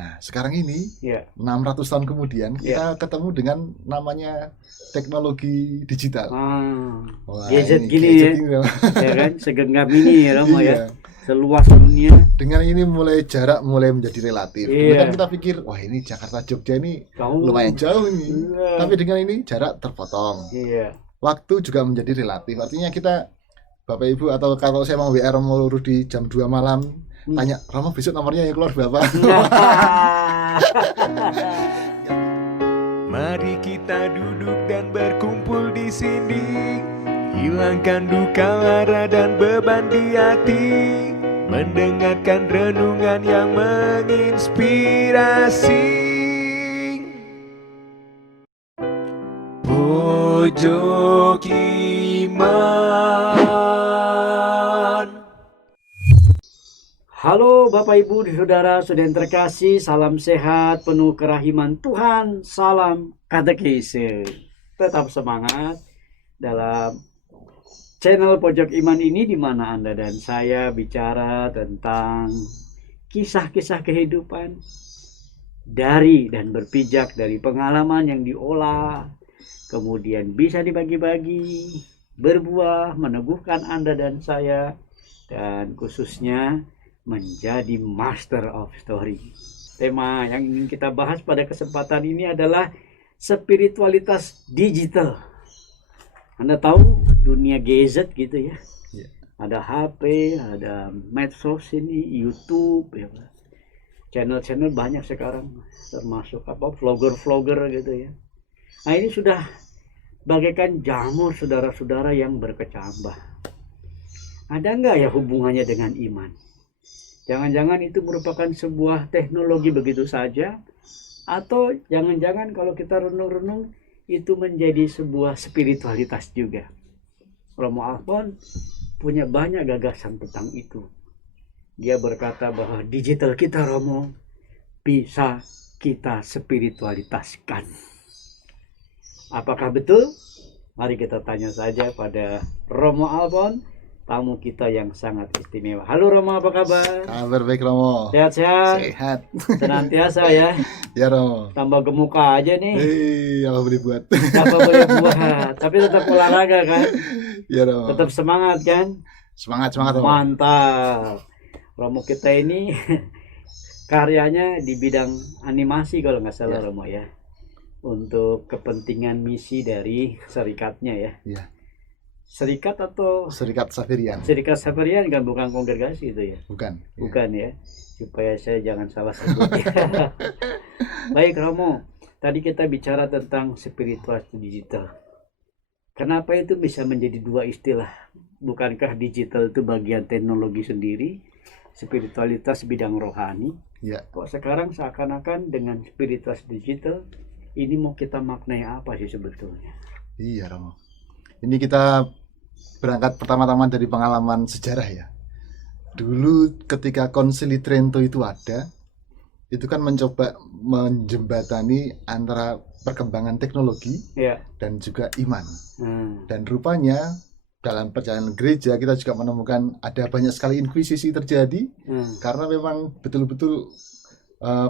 Nah, sekarang ini Ya, 600 tahun kemudian kita ketemu dengan namanya teknologi digital. Wah, gadget ini gini gadget ya, ini Romo. ya kan, segenggam ini ya Romo ya, Iya. seluas dunia. Dengan ini jarak mulai menjadi relatif. Dulu kan Iya, kita pikir, wah ini Jakarta Jogja ini lumayan kamu, jauh ini. iya, Tapi dengan ini jarak terpotong. iya. Waktu juga menjadi relatif. Artinya kita Bapak Ibu atau kalau saya mau WA Romo Rudi jam 2 malam Hmm. tanya Romo besok nomornya yang keluar berapa. Mari kita duduk dan berkumpul di sini, hilangkan duka lara dan beban di hati, mendengarkan renungan yang menginspirasi. Pojok Iman. Halo Bapak Ibu Saudara yang terkasih, salam sehat penuh kerahiman Tuhan, salam katekese. Tetap semangat dalam channel Pojok Iman ini, di mana Anda dan saya bicara tentang kisah-kisah kehidupan dari dan berpijak dari pengalaman yang diolah, kemudian bisa dibagi-bagi, berbuah, meneguhkan Anda dan saya, dan khususnya menjadi master of story. Tema yang ingin kita bahas pada kesempatan ini adalah spiritualitas digital. Anda tahu dunia gadget gitu ya. Iya. Ada HP, ada medsos ini, YouTube ya. Channel-channel banyak sekarang, termasuk vlogger-vlogger gitu ya. Nah, ini sudah bagaikan jamur saudara-saudara yang berkecambah. Ada nggak ya hubungannya dengan iman? Jangan-jangan itu merupakan sebuah teknologi begitu saja, atau jangan-jangan kalau kita renung-renung itu menjadi sebuah spiritualitas juga. Romo Alfon punya banyak gagasan tentang itu. Dia berkata bahwa digital kita, Romo, bisa kita spiritualitaskan. Apakah betul? Mari kita tanya saja pada Romo Alfon, tamu kita yang sangat istimewa. Halo Romo, apa kabar? Kabar baik Romo. Sehat-sehat? Sehat. Senantiasa ya. Ya Romo. Tambah gemuk aja nih. Apa boleh buat? Apa boleh buat? Tapi tetap olahraga kan? Ya Romo. Tetap semangat kan? Semangat Romo. Mantap. Romo kita ini karyanya di bidang animasi kalau nggak salah, Ya. Romo ya. Untuk kepentingan misi dari serikatnya ya. Ya. Serikat atau Serikat Saverian. Serikat Saverian kan, bukan kongregasi itu ya. Bukan. Bukan ya. Supaya saya jangan salah sebut ya. Baik Romo, tadi kita bicara tentang spiritual digital. Kenapa itu bisa menjadi dua istilah? Bukankah digital itu bagian teknologi sendiri, spiritualitas bidang rohani? Ya. Kok sekarang seakan-akan dengan spiritualitas digital ini mau kita maknai apa sih sebetulnya? Iya Romo. Ini kita berangkat pertama-tama dari pengalaman sejarah ya. Dulu ketika Konsili Trento itu ada, itu kan mencoba menjembatani antara perkembangan teknologi Ya. dan juga iman. Hmm. Dan rupanya dalam perjalanan gereja kita juga menemukan ada banyak sekali inkuisisi terjadi, karena memang betul-betul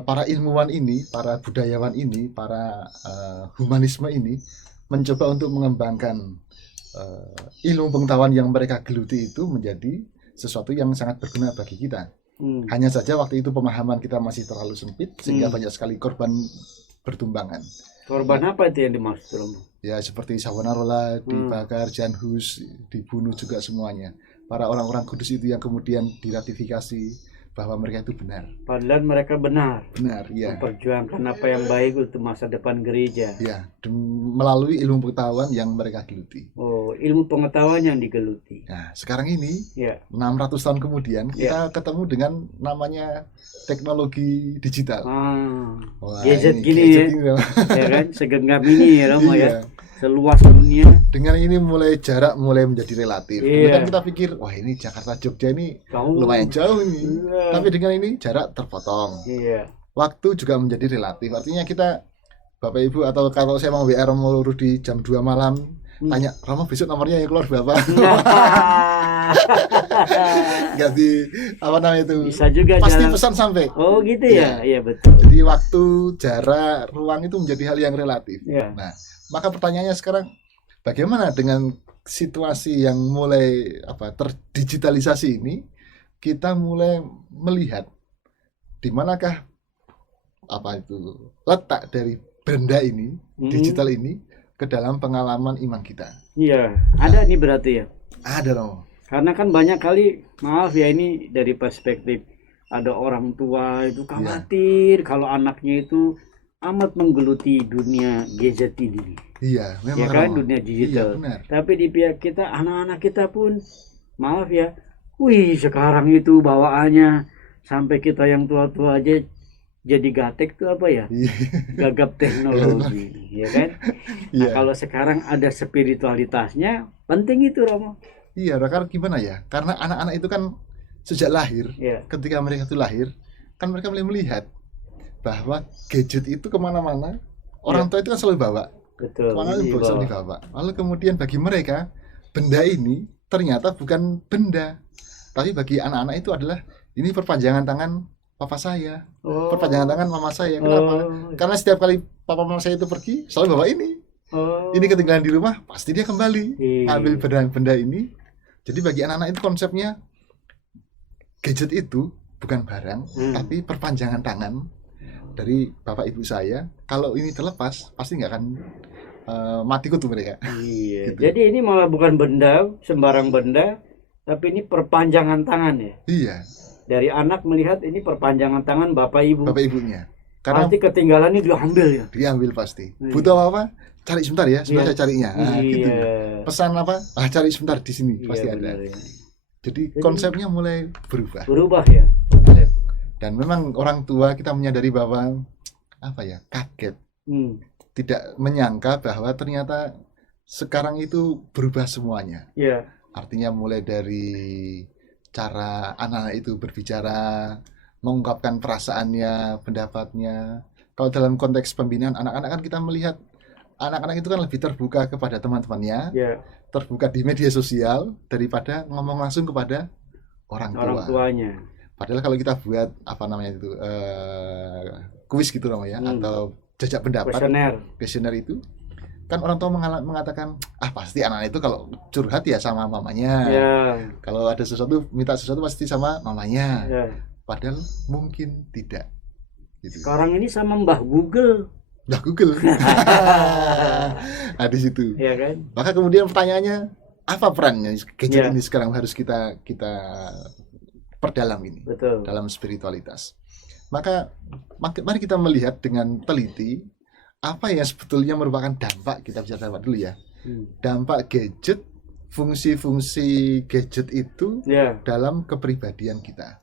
para ilmuwan ini, para budayawan ini, para humanisme ini mencoba untuk mengembangkan ilmu pengetahuan yang mereka geluti itu menjadi sesuatu yang sangat berguna bagi kita. Hanya saja waktu itu pemahaman kita masih terlalu sempit sehingga banyak sekali korban bertumbangan. Korban apa itu yang dimaksud, Romo? Ya seperti Savonarola dibakar, Jan Hus dibunuh juga semuanya. Para orang-orang kudus itu yang kemudian diratifikasi bahwa mereka itu benar. Padahal mereka benar. Benar, ya. Memperjuangkan apa yang baik untuk masa depan gereja. Ya, melalui ilmu pengetahuan yang mereka geluti. Oh, ilmu pengetahuan yang digeluti. Nah, sekarang ini Ya. 600 tahun kemudian kita ketemu dengan namanya teknologi digital. Wah, Gadget ini gini gadget ya. ini, Romo. Ya kan, segenggam ini ya Romo Iya. ya. Seluas dunia. Dengan ini jarak mulai menjadi relatif. Dulu Iya. kan kita pikir, wah ini Jakarta Jogja ini Kamu. lumayan jauh ini. Iya. Tapi dengan ini jarak terpotong. Iya. Waktu juga menjadi relatif. Artinya kita Bapak Ibu atau kalau saya mau WA Romo Rudi jam 2 malam tanya Rama besok nomornya yang keluar berapa. Nggak di apa namanya itu, Bisa juga pasti jalan. pesan sampai. Oh gitu Iya. ya, iya betul. Jadi waktu, jarak, ruang itu menjadi hal yang relatif. Ya. Nah, maka pertanyaannya sekarang, bagaimana dengan situasi yang mulai terdigitalisasi ini, kita mulai melihat di manakah letak dari benda ini, digital ini, ke dalam pengalaman iman kita. Iya, ada nih berarti ya. Ada dong. Karena kan banyak kali, maaf ya, ini dari perspektif ada orang tua itu khawatir kalau anaknya itu amat menggeluti dunia gadget ini. Iya, memang Ya kan, Romo. dunia digital. Iya, benar. Tapi di pihak kita, anak-anak kita pun, maaf ya, wih sekarang itu bawaannya sampai kita yang tua-tua aja jadi gatek tuh apa ya? Iya. Gagap teknologi, ya kan? Nah, Iya. kalau sekarang ada spiritualitasnya, penting itu Romo. Iya, karena gimana ya? Karena anak-anak itu kan sejak lahir, Ya, ketika mereka itu lahir, kan mereka mulai melihat bahwa gadget itu kemana-mana, orang tua itu kan selalu bawa, betul. kemana-mana Ini selalu bahwa- dibawa. Lalu kemudian bagi mereka, benda ini ternyata bukan benda, tapi bagi anak-anak itu adalah ini perpanjangan tangan papa saya, Oh, perpanjangan tangan mama saya. Kenapa? oh, Karena setiap kali papa mama saya itu pergi, selalu bawa ini. oh. Ini ketinggalan di rumah, pasti dia kembali Iya. ambil benda ini. Jadi bagi anak-anak itu konsepnya gadget itu bukan barang, tapi perpanjangan tangan dari bapak ibu saya. Kalau ini terlepas, pasti nggak akan mati kutu mereka. Iya. Gitu. Jadi ini malah bukan benda, sembarang benda, tapi ini perpanjangan tangan ya. Iya, Dari anak melihat ini perpanjangan tangan bapak ibu. bapak ibunya. Karena Pasti ketinggalan ini diambil ya. diambil pasti. Iya. Butuh apa? Cari sebentar ya, sebentar Iya. saya carinya. Nah, gitu. Iya. Pesan apa? Cari sebentar di sini, Iya, pasti ada. benar ya. Jadi konsepnya mulai berubah. Berubah ya. Konsep. Dan memang orang tua kita menyadari bahwa kaget, tidak menyangka bahwa ternyata sekarang itu berubah semuanya. Iya. Artinya mulai dari cara anak-anak itu berbicara, mengungkapkan perasaannya, pendapatnya. Kalau dalam konteks pembinaan anak-anak kan kita melihat anak-anak itu kan lebih terbuka kepada teman-temannya, Ya. terbuka di media sosial daripada ngomong langsung kepada orang tua. Orang tuanya. Padahal kalau kita buat kuis gitu namanya, atau jajak pendapat, kuesioner itu kan orang tua mengatakan pasti anak itu kalau curhat ya sama mamanya, Ya. kalau ada sesuatu minta sesuatu pasti sama mamanya. Ya. Padahal mungkin tidak gitu. Sekarang ini sama Mbah Google. Nah, Google. Nah, di situ. Ya kan? Maka kemudian pertanyaannya, apa perannya gadget Ya. ini sekarang harus kita perdalam ini Betul. dalam spiritualitas. Maka mari kita melihat dengan teliti apa yang sebetulnya merupakan dampak, kita bicara dampak dulu ya. Dampak gadget, fungsi-fungsi gadget itu Ya. dalam kepribadian kita.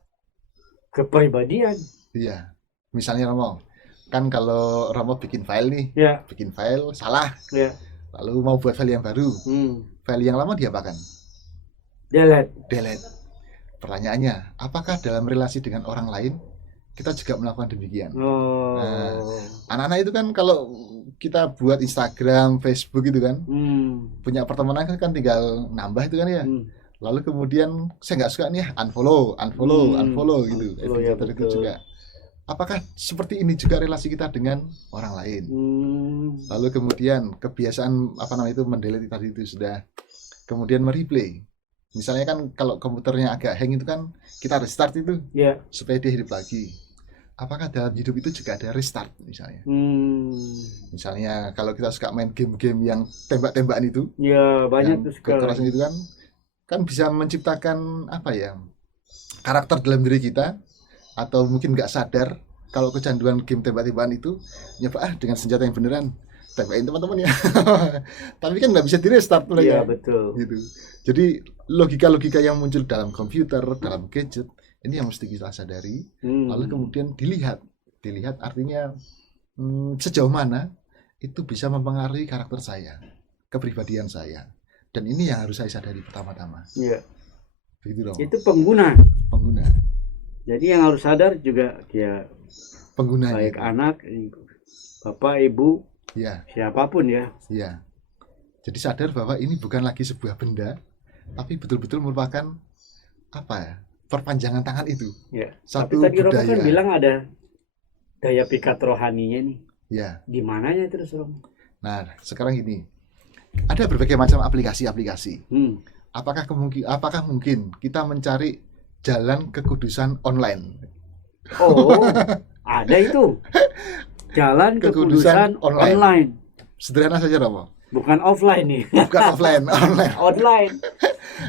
Kepribadian. Iya. Misalnya Romo, kan kalau Romo bikin file nih, Ya. bikin file salah, Ya. lalu mau buat file yang baru, file yang lama diapakan? Delete. Delete. Pertanyaannya, apakah dalam relasi dengan orang lain kita juga melakukan demikian? Oh. Nah, anak-anak itu kan kalau kita buat Instagram, Facebook gitu kan, punya pertemanan kan tinggal nambah itu kan ya. Lalu kemudian saya nggak suka nih, unfollow gitu. Unfollow, ya, Twitter itu betul. juga. Apakah seperti ini juga relasi kita dengan orang lain? Lalu kemudian kebiasaan itu mendelete tadi itu sudah. Kemudian mereplay. Misalnya kan kalau komputernya agak hang itu kan kita restart itu Ya. supaya dia hidup lagi. Apakah dalam hidup itu juga ada restart misalnya? Misalnya kalau kita suka main game-game yang tembak-tembakan itu, Ya, banyak yang tuh sekarang. kekerasan itu kan bisa menciptakan karakter dalam diri kita, atau mungkin nggak sadar kalau kecanduan game tembak-tembakan itu nyoba dengan senjata yang beneran tembakin teman-teman ya. Tapi kan nggak bisa di restart Iya, mereka betul. gitu. Jadi logika-logika yang muncul dalam komputer, dalam gadget ini yang mesti kita sadari. Lalu kemudian dilihat artinya sejauh mana itu bisa mempengaruhi karakter saya, kepribadian saya. Dan ini yang harus saya sadari pertama-tama. Iya. Begitu dong. Itu pengguna. Jadi yang harus sadar juga ya, Penggunanya. baik anak, bapak, ibu, Ya, siapapun ya. ya. Jadi sadar bahwa ini bukan lagi sebuah benda, tapi betul-betul merupakan apa ya? Perpanjangan tangan itu. Ya. Satu Tapi tadi Romo kan budaya. bilang ada daya pikat rohaninya nih. Ya. Di mananya terus Romo? Nah, sekarang gini. Ada berbagai macam aplikasi-aplikasi. Apakah mungkin kita mencari jalan kekudusan online? Oh, ada itu. Jalan kekudusan online. Sederhana saja, Romo. Bukan offline nih. Bukan offline, online. Online.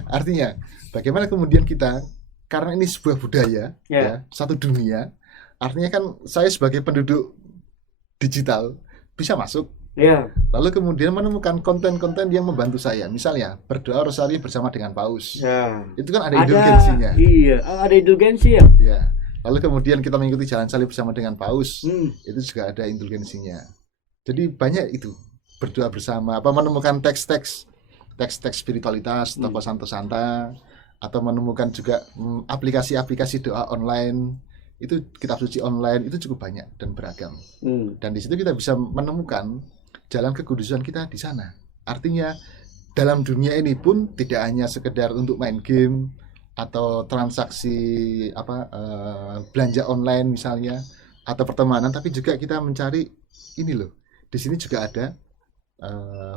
Artinya, bagaimana kemudian kita, karena ini sebuah budaya, ya, satu dunia, artinya kan saya sebagai penduduk digital bisa masuk. Ya. Lalu kemudian menemukan konten-konten yang membantu saya. Misalnya, berdoa rosari bersama dengan paus. Ya. Itu kan ada indulgensinya. Iya, ada indulgensi ya. Ya. Lalu kemudian kita mengikuti jalan salib bersama dengan paus. Itu juga ada indulgensinya. Jadi banyak itu. Berdoa bersama, apa menemukan teks-teks spiritualitas, tokoh santo-santa, atau menemukan juga aplikasi-aplikasi doa online. Itu kitab suci online itu cukup banyak dan beragam. Dan di situ kita bisa menemukan jalan kekudusan kita di sana. Artinya dalam dunia ini pun tidak hanya sekedar untuk main game atau transaksi belanja online misalnya atau pertemanan, tapi juga kita mencari ini loh. Di sini juga ada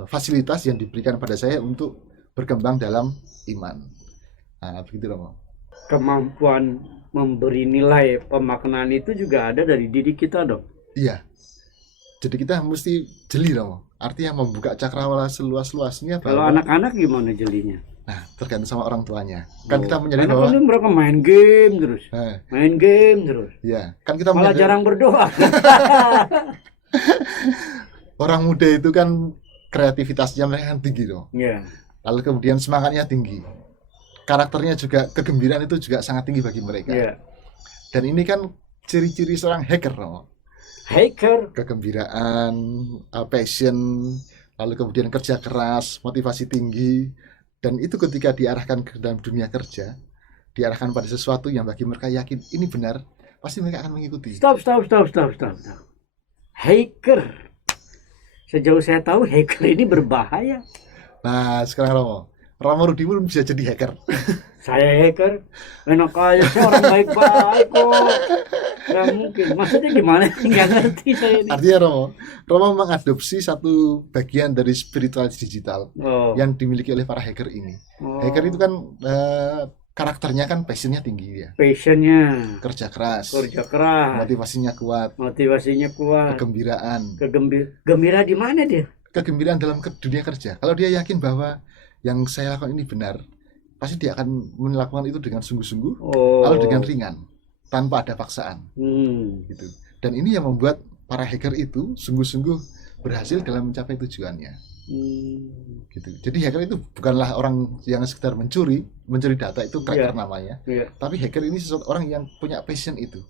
fasilitas yang diberikan pada saya untuk berkembang dalam iman. Nah, begitu loh. Kemampuan memberi nilai pemaknaan itu juga ada dari diri kita dong. Iya. Jadi kita mesti jeli dong. Artinya membuka cakrawala seluas-luasnya. Kalau anak-anak gimana jelinya? Nah, tergantung sama orang tuanya. Kan kita menyadari bahwa mereka main game terus. Main game terus. Iya, kan kita malah jarang berdoa. Orang muda itu kan kreativitasnya mereka kan tinggi dong. Iya. Lalu kemudian semangatnya tinggi. Karakternya juga, kegembiraan itu juga sangat tinggi bagi mereka. Iya. Dan ini kan ciri-ciri seorang hacker dong. Hacker, kegembiraan, passion, lalu kemudian kerja keras, motivasi tinggi, dan itu ketika diarahkan ke dalam dunia kerja, diarahkan pada sesuatu yang bagi mereka yakin ini benar, pasti mereka akan mengikuti. Stop. Hacker, sejauh saya tahu hacker ini berbahaya. Nah, sekarang Romo Rudi pun bisa jadi hacker. Saya hacker, enak aja, saya orang baik-baik kok. Nggak mungkin, maksudnya gimana? Nggak ngerti saya ini. Artinya Romo mengadopsi satu bagian dari spiritualitas digital yang dimiliki oleh para hacker ini. Hacker itu kan karakternya kan passionnya tinggi ya. Passionnya. Kerja keras. Motivasinya kuat. Kegembiraan. Gembira di mana dia? Kegembiraan dalam dunia kerja. Kalau dia yakin bahwa yang saya lakukan ini benar, pasti dia akan melakukan itu dengan sungguh-sungguh, lalu dengan ringan, tanpa ada paksaan. Gitu. Dan ini yang membuat para hacker itu sungguh-sungguh berhasil dalam mencapai tujuannya. Gitu. Jadi hacker itu bukanlah orang yang sekedar mencuri data, itu cracker namanya. Tapi hacker ini seseorang yang punya passion itu.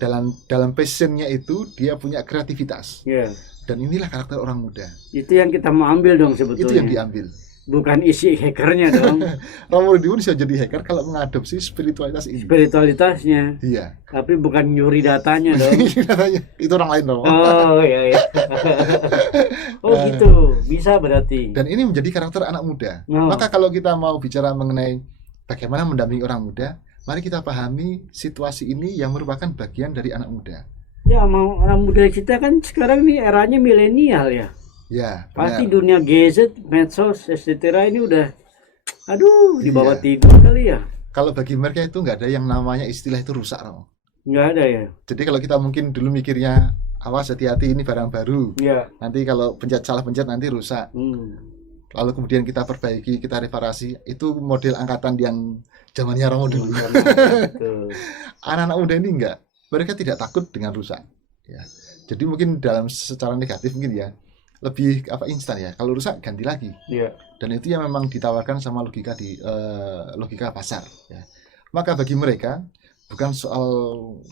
Dalam passionnya itu dia punya kreativitas. Dan inilah karakter orang muda. Itu yang kita mau ambil dong sebetulnya. Itu yang diambil. Bukan isi hackernya dong. Romo Rudi bisa jadi hacker kalau mengadopsi spiritualitas ini. Spiritualitasnya. Iya. Tapi bukan nyuri datanya dong. Itu orang lain dong. Oh iya. Oh gitu, bisa berarti. Dan ini menjadi karakter anak muda. Maka kalau kita mau bicara mengenai bagaimana mendampingi orang muda, mari kita pahami situasi ini yang merupakan bagian dari anak muda. Ya, mau orang muda kita kan sekarang nih eranya milenial ya. Ya, pasti dunia gadget, medsos, etc. ini udah di bawah tidur kali ya. Kalau bagi mereka itu nggak ada yang namanya istilah itu rusak. Nggak ada ya. Jadi kalau kita mungkin dulu mikirnya awas hati-hati ini barang baru. Ya. Nanti kalau salah pencet nanti rusak. Lalu kemudian kita perbaiki, kita reparasi. Itu model angkatan yang zamannya Romo dulu. Anak-anak muda ini enggak. Mereka tidak takut dengan rusak. Ya. Jadi mungkin dalam secara negatif mungkin ya. Lebih instan ya. Kalau rusak ganti lagi. Iya. Dan itu yang memang ditawarkan sama logika logika pasar. Ya. Maka bagi mereka bukan soal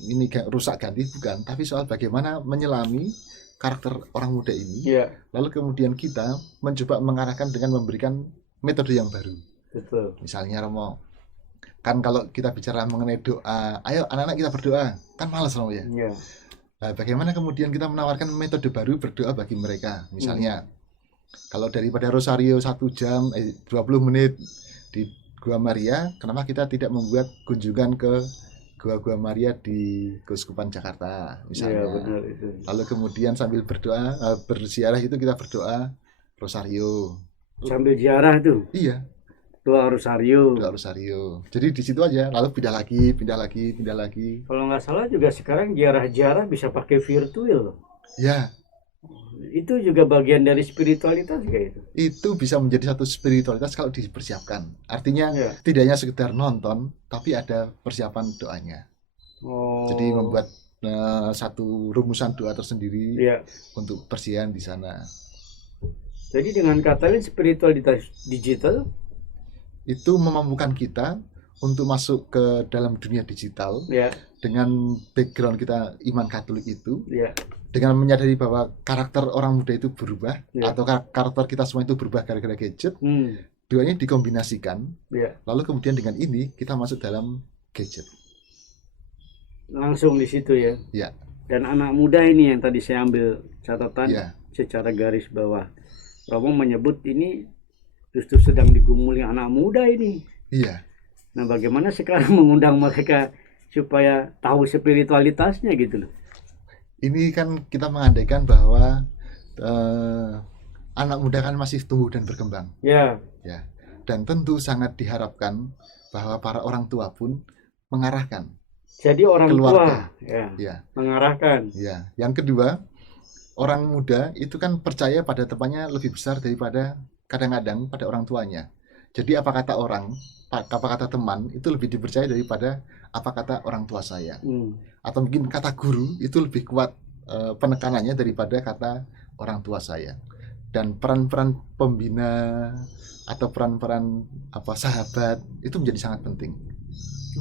ini rusak ganti, bukan, tapi soal bagaimana menyelami karakter orang muda ini. Iya. Lalu kemudian kita mencoba mengarahkan dengan memberikan metode yang baru. Betul. Misalnya Romo, kan kalau kita bicara mengenai doa, ayo anak-anak kita berdoa, kan malas Romo ya. Iya. Nah, bagaimana kemudian kita menawarkan metode baru berdoa bagi mereka, misalnya Kalau daripada Rosario 20 menit di Gua Maria, kenapa kita tidak membuat kunjungan ke Gua Maria di Keuskupan Jakarta Iya, misalnya. benar itu. Lalu kemudian sambil berdoa, berziarah itu kita berdoa Rosario. Sambil ziarah tuh, Iya, doa Rosario. doa Rosario. Jadi di situ aja, lalu pindah lagi. Kalau nggak salah juga sekarang ziarah-ziarah bisa pakai virtual loh. Ya, Itu juga bagian dari spiritualitas kayak itu. itu bisa menjadi satu spiritualitas kalau dipersiapkan. Artinya Ya. tidak hanya sekedar nonton, tapi ada persiapan doanya. Oh. Jadi membuat satu rumusan doa tersendiri Ya. untuk persiapan di sana. Jadi dengan kata lain spiritualitas digital Itu memampukan kita untuk masuk ke dalam dunia digital ya, dengan background kita iman Katolik itu, ya, dengan menyadari bahwa karakter orang muda itu berubah, Ya. atau karakter kita semua itu berubah gara-gara gadget. Duanya dikombinasikan, ya. lalu kemudian dengan ini kita masuk dalam gadget. Langsung di situ ya. Ya. Dan anak muda ini yang tadi saya ambil catatan Ya, secara garis bawah. Romo menyebut ini justru sedang digumuli anak muda ini. iya, Nah, bagaimana sekarang mengundang mereka supaya tahu spiritualitasnya gitu loh. ini kan kita mengandaikan bahwa anak muda kan masih tumbuh dan berkembang, Ya, dan tentu sangat diharapkan bahwa para orang tua pun mengarahkan. jadi orang Keluarga. tua ya, Ya, mengarahkan. ya. Yang kedua, orang muda itu kan percaya pada temannya lebih besar daripada kadang-kadang pada orang tuanya. Jadi apa kata orang, apa kata teman itu lebih dipercaya daripada apa kata orang tua saya. Atau mungkin kata guru itu lebih kuat penekanannya daripada kata orang tua saya. Dan peran-peran pembina atau peran-peran sahabat itu menjadi sangat penting.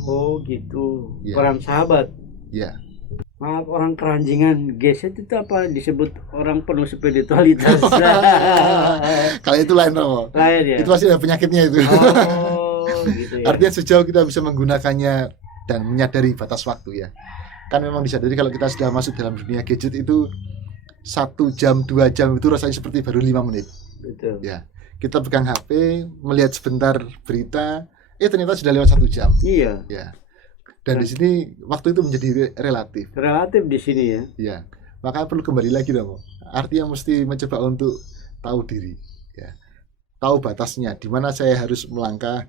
Oh gitu. Ya. Peran sahabat. Ya. Maaf, orang keranjingan geset itu apa disebut orang penuh spiritualitas. Kalau itu lain Romo. Lain ya. Itu pasti ada penyakitnya itu. Oh gitu ya. Artinya sejauh kita bisa menggunakannya dan menyadari batas waktu ya. Kan memang disadari kalau kita sudah masuk dalam dunia gadget itu 1 jam, 2 jam itu rasanya seperti baru 5 menit. Betul. Ya. Kita pegang HP, melihat sebentar berita, ternyata sudah lewat 1 jam. Iya. Ya. Dan di sini waktu itu menjadi relatif. Relatif di sini ya. Ya. Maka perlu kembali lagi dong. Artinya mesti mencoba untuk tahu diri, ya. Tahu batasnya, di mana saya harus melangkah,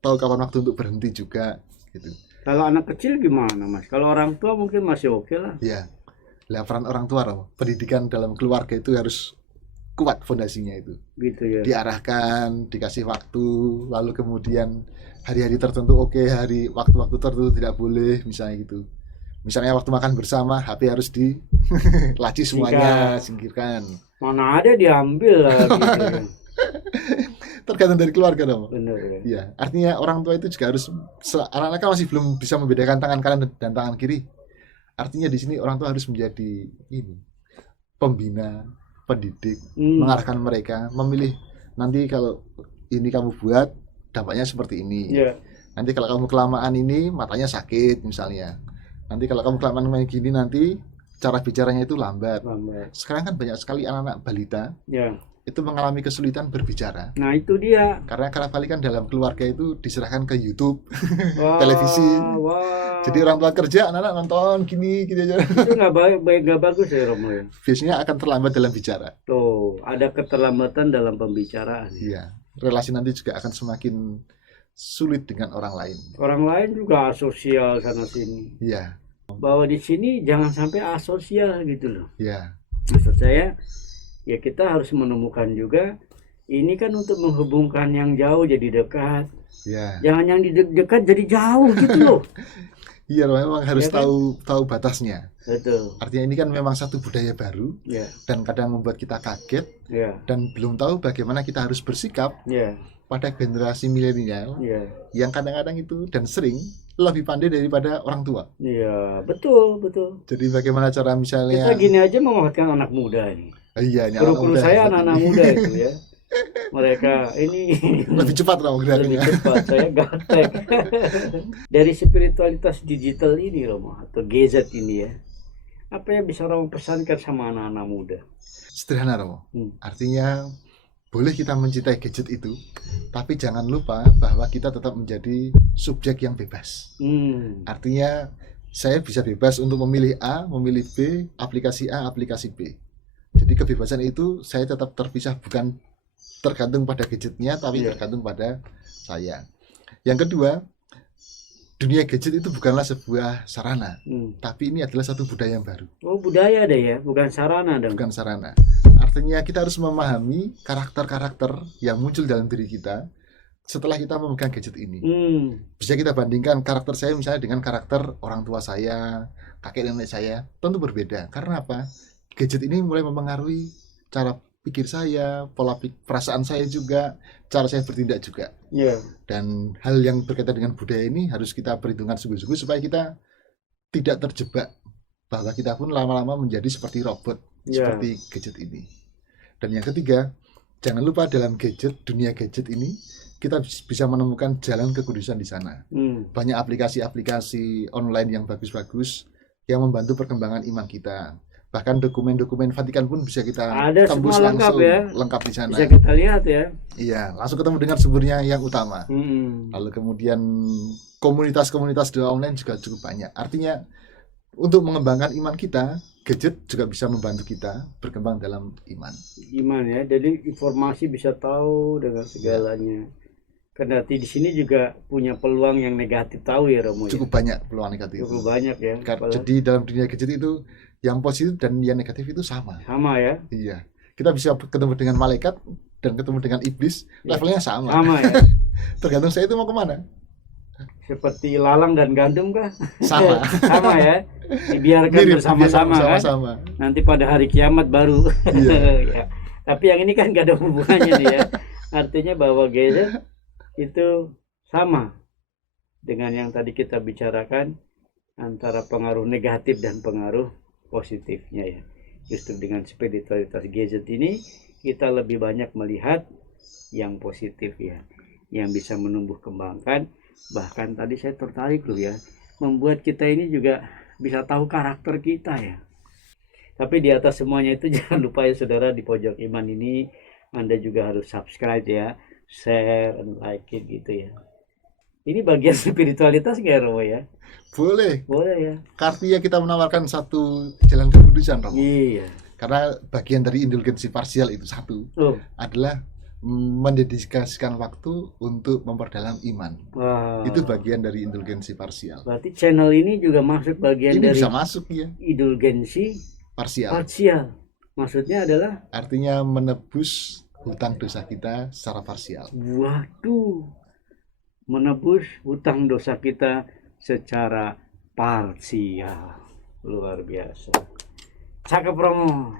tahu kapan waktu untuk berhenti juga gitu. Kalau anak kecil gimana, Mas? Kalau orang tua mungkin masih oke lah. Ya. Lah peran orang tua dong. Pendidikan dalam keluarga itu harus kuat fondasinya itu. Gitu ya. Diarahkan, dikasih waktu, lalu kemudian hari-hari tertentu hari waktu-waktu tertentu tidak boleh misalnya gitu. Misalnya waktu makan bersama HP harus dilaci semuanya, singkirkan. Mana ada diambil lah gitu ya. Tergantung dari keluarga dong. Benar ya. Iya, artinya orang tua itu juga harus anak-anak kan masih belum bisa membedakan tangan kanan dan tangan kiri. Artinya di sini orang tua harus menjadi ini pembina, pendidik, mengarahkan mereka, memilih nanti kalau ini kamu buat dampaknya seperti ini. Ya. Nanti kalau kamu kelamaan ini matanya sakit misalnya. Nanti kalau kamu kelamaan kayak gini nanti cara bicaranya itu lambat. Sekarang kan banyak sekali anak-anak balita itu mengalami kesulitan berbicara. Nah itu dia. Karena kerap kali kan dalam keluarga itu diserahkan ke YouTube, televisi. Jadi orang tua kerja, anak-anak nonton gini aja. Itu nggak bagus ya Romo ya. Biasanya akan terlambat dalam bicara. Tuh ada keterlambatan dalam pembicaraan. Iya. Relasi nanti juga akan semakin sulit dengan orang lain. Orang lain juga asosial sana sini. Iya. Bahwa di sini jangan sampai asosial gitu loh. Iya. Maksud saya ya kita harus menemukan juga ini kan untuk menghubungkan yang jauh jadi dekat. Iya. Jangan yang di dekat jadi jauh gitu loh. Iya, memang harus Ya kan? tahu batasnya. Betul. Artinya ini kan memang satu budaya baru Ya. dan kadang membuat kita kaget Ya. dan belum tahu bagaimana kita harus bersikap Ya. pada generasi milenial Ya. yang kadang-kadang itu dan sering lebih pandai daripada orang tua. Iya, betul. Jadi bagaimana cara misalnya Kita gini aja memanfaatkan anak muda ini. Iya, ini Guru-guru anak muda. saya anak-anak muda itu ya. Mereka ini Lebih cepat dong lebih gerakannya. cepat, saya gaptek. Dari spiritualitas digital ini Romo atau gadget ini ya. Apa yang bisa Romo pesankan sama anak-anak muda? Sederhana Romo. Hmm. Artinya boleh kita mencintai gadget itu, tapi jangan lupa bahwa kita tetap menjadi subjek yang bebas. Artinya saya bisa bebas untuk memilih A, memilih B, aplikasi A, aplikasi B. Jadi kebebasan itu saya tetap terpisah, bukan tergantung pada gadgetnya, tapi tergantung pada saya. Yang kedua, dunia gadget itu bukanlah sebuah sarana, tapi ini adalah satu budaya yang baru. Oh, budaya deh ya, bukan sarana dong. Bukan sarana. Artinya kita harus memahami karakter-karakter yang muncul dalam diri kita setelah kita memegang gadget ini. Bisa kita bandingkan karakter saya misalnya dengan karakter orang tua saya, kakek nenek saya, tentu berbeda. Karena apa? Gadget ini mulai mempengaruhi cara pikir saya, pola perasaan saya juga, cara saya bertindak juga. Dan hal yang berkaitan dengan budaya ini harus kita perhitungkan sungguh-sungguh supaya kita tidak terjebak bahwa kita pun lama-lama menjadi seperti robot, seperti gadget ini. Dan yang ketiga, jangan lupa dalam gadget, dunia gadget ini kita bisa menemukan jalan kekudusan di sana. Banyak aplikasi-aplikasi online yang bagus-bagus yang membantu perkembangan iman kita. Bahkan dokumen-dokumen Vatikan pun bisa kita tembus langsung, lengkap di sana. Bisa kita lihat ya. Iya, langsung ketemu dengan sumbernya yang utama. Lalu kemudian komunitas-komunitas doa online juga cukup banyak. Artinya untuk mengembangkan iman kita, gadget juga bisa membantu kita berkembang dalam iman. Iman ya, jadi informasi bisa tahu dengan segalanya. Kendati di sini juga punya peluang yang negatif, tahu ya Romo. Cukup banyak peluang negatif. Cukup banyak ya. Jadi dalam dunia gadget itu yang positif dan yang negatif itu sama. Sama ya. Iya. Kita bisa ketemu dengan malaikat dan ketemu dengan iblis, levelnya sama. Sama ya. Tergantung saya itu mau kemana. Seperti lalang dan gandum kah? Sama. Sama ya. Dibiarkan bersama-sama kan. Nanti pada hari kiamat baru. Ya. Tapi yang ini kan gak ada hubungannya nih ya. Artinya bahwa gadget itu sama dengan yang tadi kita bicarakan, antara pengaruh negatif dan pengaruh positifnya ya. Justru dengan spiritualitas gadget ini kita lebih banyak melihat yang positif ya, yang bisa menumbuh kembangkan. Bahkan tadi saya tertarik loh ya, membuat kita ini juga bisa tahu karakter kita ya. Tapi di atas semuanya itu jangan lupa ya saudara, di pojok iman ini Anda juga harus subscribe ya, share and like it gitu ya. Ini bagian spiritualitas nggak Romo ya? Boleh ya. Artinya kita menawarkan satu jalan kekudusan Romo. Iya. Karena bagian dari indulgensi parsial itu satu adalah mendedikasikan waktu untuk memperdalam iman. Itu bagian dari indulgensi parsial. Berarti channel ini juga masuk bagian ini dari bisa masuk ya. Indulgensi parsial. Maksudnya adalah? Artinya menebus hutang dosa kita secara parsial. Waduh, menebus hutang dosa kita secara parsial. Luar biasa. Cakep Romo.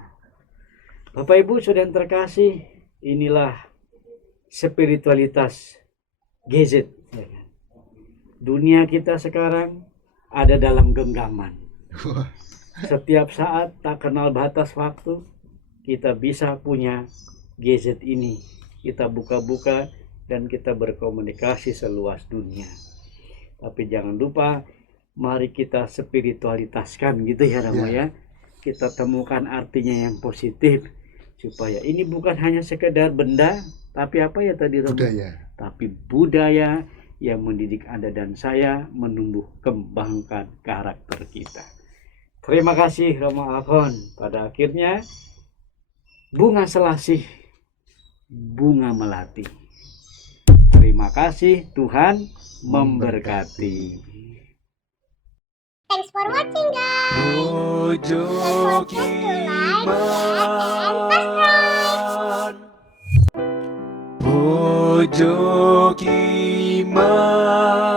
Bapak Ibu sudah terkasih, inilah spiritualitas gadget. Dunia kita sekarang ada dalam genggaman. Setiap saat tak kenal batas waktu, kita bisa punya gadget ini, kita buka-buka dan kita berkomunikasi seluas dunia. Tapi jangan lupa, mari kita spiritualitaskan gitu ya Romo ya. Kita temukan artinya yang positif, supaya ini bukan hanya sekedar benda, tapi apa ya tadi Romo? Budaya. Tapi budaya yang mendidik Anda dan saya menumbuh kembangkan karakter kita. Terima kasih Romo Alfon. Pada akhirnya bunga selasih, bunga melati. Terima kasih, Tuhan memberkati. Thanks for watching guys. Pojok Iman. Pojok Iman.